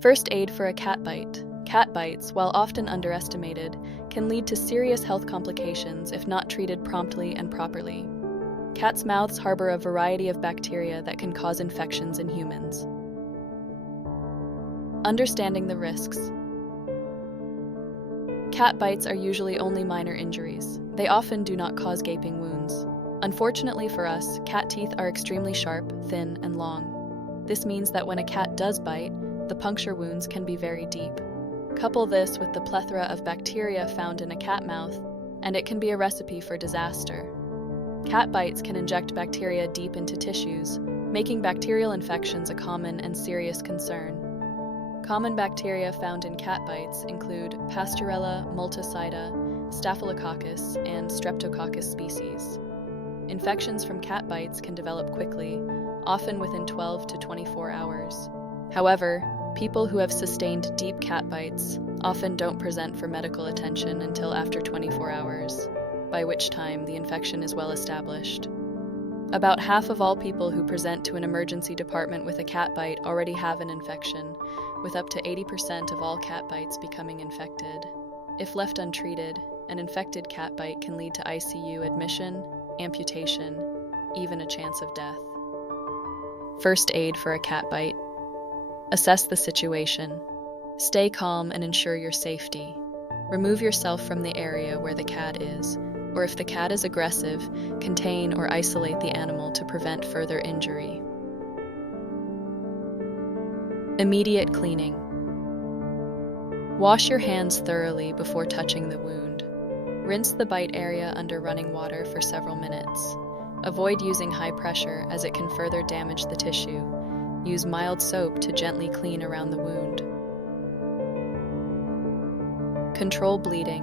First aid for a cat bite. Cat bites, while often underestimated, can lead to serious health complications if not treated promptly and properly. Cats' mouths harbor a variety of bacteria that can cause infections in humans. Understanding the risks. Cat bites are usually only minor injuries. They often do not cause gaping wounds. Unfortunately for us, cat teeth are extremely sharp, thin, and long. This means that when a cat does bite, the puncture wounds can be very deep. Couple this with the plethora of bacteria found in a cat mouth, and it can be a recipe for disaster. Cat bites can inject bacteria deep into tissues, making bacterial infections a common and serious concern. Common bacteria found in cat bites include Pasteurella multisida, Staphylococcus, and Streptococcus species. Infections from cat bites can develop quickly, often within 12 to 24 hours. However, people who have sustained deep cat bites often don't present for medical attention until after 24 hours, by which time the infection is well established. About half of all people who present to an emergency department with a cat bite already have an infection, with up to 80% of all cat bites becoming infected. If left untreated, an infected cat bite can lead to ICU admission, amputation, even a chance of death. First aid for a cat bite. Assess the situation. Stay calm and ensure your safety. Remove yourself from the area where the cat is, or if the cat is aggressive, contain or isolate the animal to prevent further injury. Immediate cleaning. Wash your hands thoroughly before touching the wound. Rinse the bite area under running water for several minutes. Avoid using high pressure as it can further damage the tissue. Use mild soap to gently clean around the wound. Control bleeding.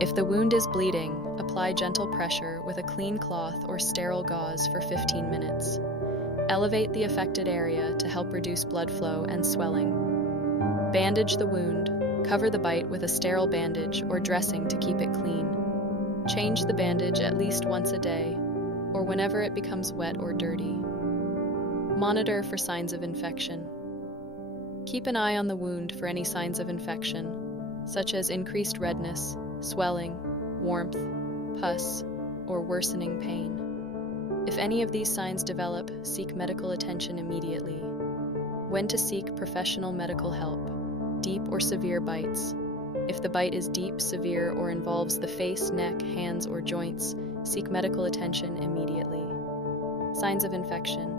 If the wound is bleeding, apply gentle pressure with a clean cloth or sterile gauze for 15 minutes. Elevate the affected area to help reduce blood flow and swelling. Bandage the wound. Cover the bite with a sterile bandage or dressing to keep it clean. Change the bandage at least once a day, or whenever it becomes wet or dirty. Monitor for signs of infection. Keep an eye on the wound for any signs of infection, such as increased redness, swelling, warmth, pus, or worsening pain. If any of these signs develop, seek medical attention immediately. When to seek professional medical help. Deep or severe bites. If the bite is deep, severe, or involves the face, neck, hands, or joints, seek medical attention immediately. Signs of infection.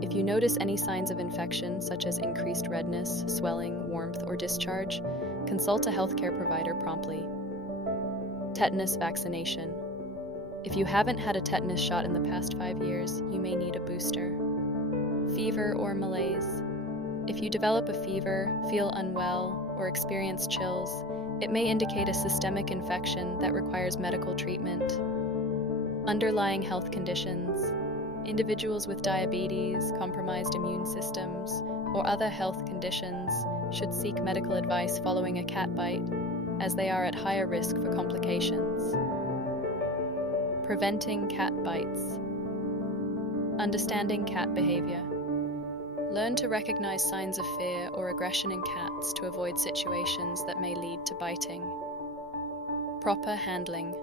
If you notice any signs of infection, such as increased redness, swelling, warmth, or discharge, consult a healthcare provider promptly. Tetanus vaccination. If you haven't had a tetanus shot in the past 5 years, you may need a booster. Fever or malaise. If you develop a fever, feel unwell, or experience chills, it may indicate a systemic infection that requires medical treatment. Underlying health conditions. Individuals with diabetes, compromised immune systems, or other health conditions should seek medical advice following a cat bite, as they are at higher risk for complications. Preventing cat bites. Understanding cat behavior. Learn to recognize signs of fear or aggression in cats to avoid situations that may lead to biting. Proper handling.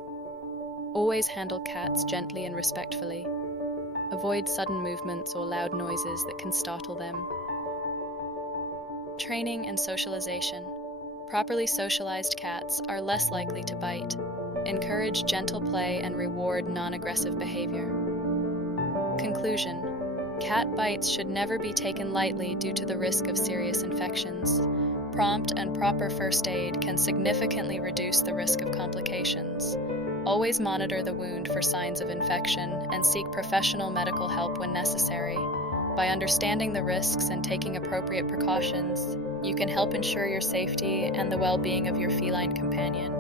Always handle cats gently and respectfully. Avoid sudden movements or loud noises that can startle them. Training and socialization. Properly socialized cats are less likely to bite. Encourage gentle play and reward non-aggressive behavior. Conclusion. Cat bites should never be taken lightly due to the risk of serious infections. Prompt and proper first aid can significantly reduce the risk of complications. Always monitor the wound for signs of infection and seek professional medical help when necessary. By understanding the risks and taking appropriate precautions, you can help ensure your safety and the well-being of your feline companion.